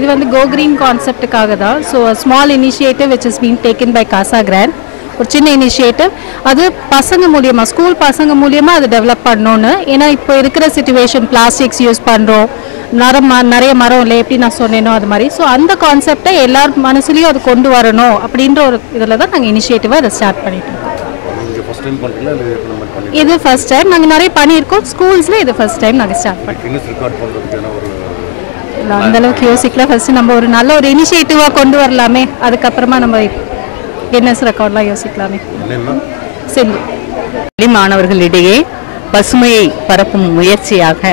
இது வந்து கோ கிரீன் கான்செப்டுக்காக தான். So small initiative which is been taken by Casagrand. ஒரு சின்ன இனிஷியேட்டிவ், அது பசங்க மூலியமாக, ஸ்கூல் பசங்க மூலியமாக அது டெவலப் பண்ணணுன்னு. ஏன்னா இப்போ இருக்கிற சிச்சுவேஷன் பிளாஸ்டிக்ஸ் யூஸ் பண்ணுறோம், நிறைய மரம் இல்லை, எப்படி நான் சொன்னேனோ அது மாதிரி. ஸோ அந்த கான்செப்டை எல்லார் மனசுலையும் அது கொண்டு வரணும் அப்படின்ற ஒரு இதில் தான் நாங்கள் இனிஷியேட்டிவாக அதை ஸ்டார்ட் பண்ணிட்டு இருக்கோம். இது ஃபர்ஸ்ட் டைம் நாங்கள் நிறைய பண்ணியிருக்கோம் ஸ்கூல்ஸில். இது ஃபர்ஸ்ட் டைம் நாங்கள் ஸ்டார்ட் பண்ணியிருக்கோம். அந்தளவுக்கு யோசிக்கல. ஃபர்ஸ்ட் நம்ம ஒரு நல்ல ஒரு இனிஷியேட்டிவாக கொண்டு வரலாமே, அதுக்கப்புறமா நம்ம கின்னஸ் ரெக்கார்ட்லாம் யோசிக்கலாமே. சிந்து மாணவர்களிடையே பசுமையை பரப்பும் முயற்சியாக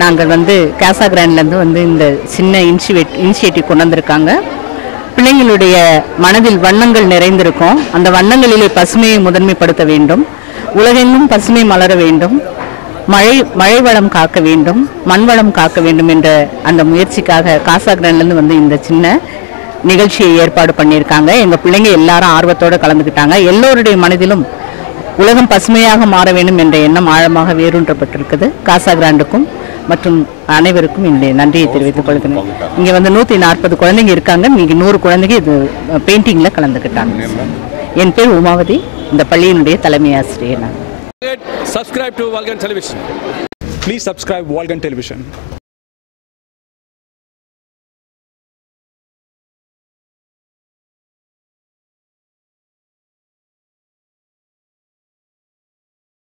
நாங்கள் வந்து Casagrandலேருந்து இந்த சின்ன இனிஷியேட்டிவ் கொண்டு வந்திருக்காங்க. பிள்ளைங்களுடைய மனதில் வண்ணங்கள் நிறைந்திருக்கும். அந்த வண்ணங்களிலே பசுமையை முதன்மைப்படுத்த வேண்டும். உலகெங்கும் பசுமை மலர வேண்டும். மழை வளம் காக்க வேண்டும், மண் வளம் காக்க வேண்டும் என்ற அந்த முயற்சிக்காக Casagrandலேருந்து இந்த சின்ன நிகழ்ச்சியை ஏற்பாடு பண்ணியிருக்காங்க. எங்கள் பிள்ளைங்க எல்லாரும் ஆர்வத்தோடு கலந்துக்கிட்டாங்க. எல்லோருடைய மனதிலும் உலகம் பசுமையாக மாற வேண்டும் என்ற எண்ணம் ஆழமாக வேரூன்றப்பட்டிருக்குது. Casagrandக்கும் மற்றும் அனைவருக்கும் என்னுடைய நன்றியை தெரிவித்துக் கொள்கிறேன். இங்கே 140 குழந்தைங்க இருக்காங்க. இங்கே 100 குழந்தைங்க இது பெயிண்டிங்கில் கலந்துக்கிட்டாங்க. என் பேர் உமாவதி, இந்த பள்ளியினுடைய தலைமை ஆசிரியர். Subscribe to Vulcan Television. Please subscribe Vulcan Television.